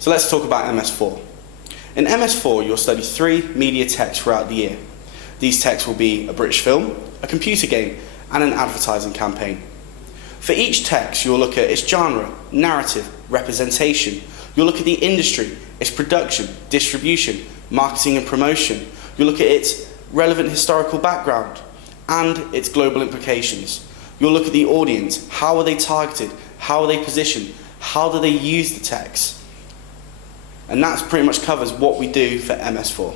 So let's talk about MS4. In MS4, you'll study 3 media texts throughout the year. These texts will be a British film, a computer game, and an advertising campaign. For each text, you'll look at its genre, narrative, representation. You'll look at the industry, its production, distribution, marketing and promotion. You'll look at its relevant historical background and its global implications. You'll look at the audience. How are they targeted? How are they positioned? How do they use the text? And that pretty much covers what we do for MS4.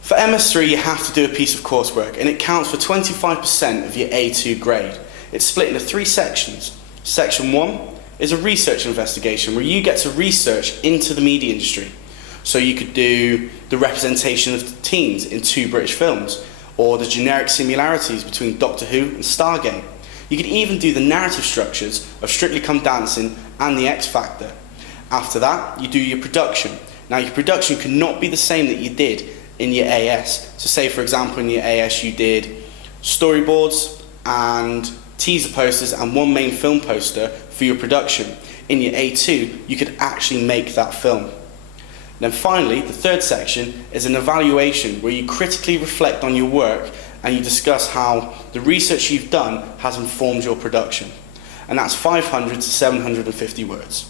For MS3, you have to do a piece of coursework, and it counts for 25% of your A2 grade. It's split into 3 sections. Section 1 is a research investigation where you get to research into the media industry. So you could do the representation of teens in 2 British films, or the generic similarities between Doctor Who and Stargate. You could even do the narrative structures of Strictly Come Dancing and The X Factor. After that, you do your production. Now, your production cannot be the same that you did in your AS. So say, for example, in your AS you did storyboards and teaser posters and 1 main film poster for your production. In your A2, you could actually make that film. Then finally, the 3rd section is an evaluation where you critically reflect on your work and you discuss how the research you've done has informed your production. And that's 500 to 750 words.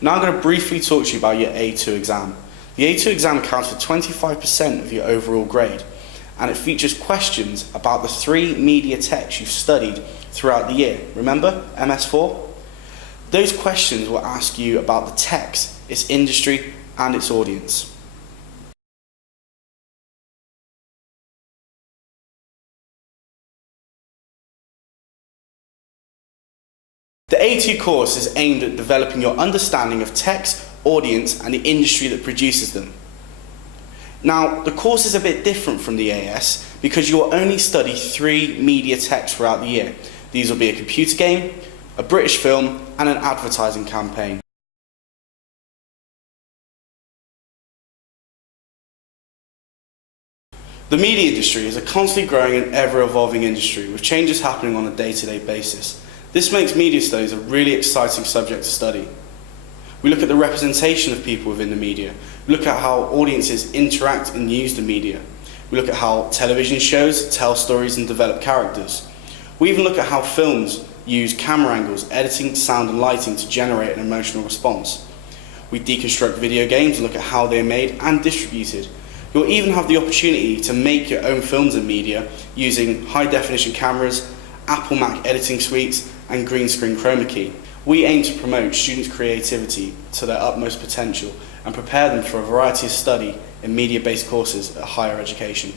Now I'm going to briefly talk to you about your A2 exam. The A2 exam counts for 25% of your overall grade, and it features questions about the 3 media texts you've studied throughout the year. Remember, MS4? Those questions will ask you about the text, its industry, and its audience. The A2 course is aimed at developing your understanding of text, audience, and the industry that produces them. Now, the course is a bit different from the AS because you will only study 3 media texts throughout the year. These will be a computer game, a British film, and an advertising campaign. The media industry is a constantly growing and ever-evolving industry with changes happening on a day-to-day basis. This makes media studies a really exciting subject to study. We look at the representation of people within the media. We look at how audiences interact and use the media. We look at how television shows tell stories and develop characters. We even look at how films use camera angles, editing, sound and lighting to generate an emotional response. We deconstruct video games and look at how they're made and distributed. You'll even have the opportunity to make your own films and media using high-definition cameras, Apple Mac editing suites, and green screen chroma key. We aim to promote students' creativity to their utmost potential and prepare them for a variety of study in media-based courses at higher education.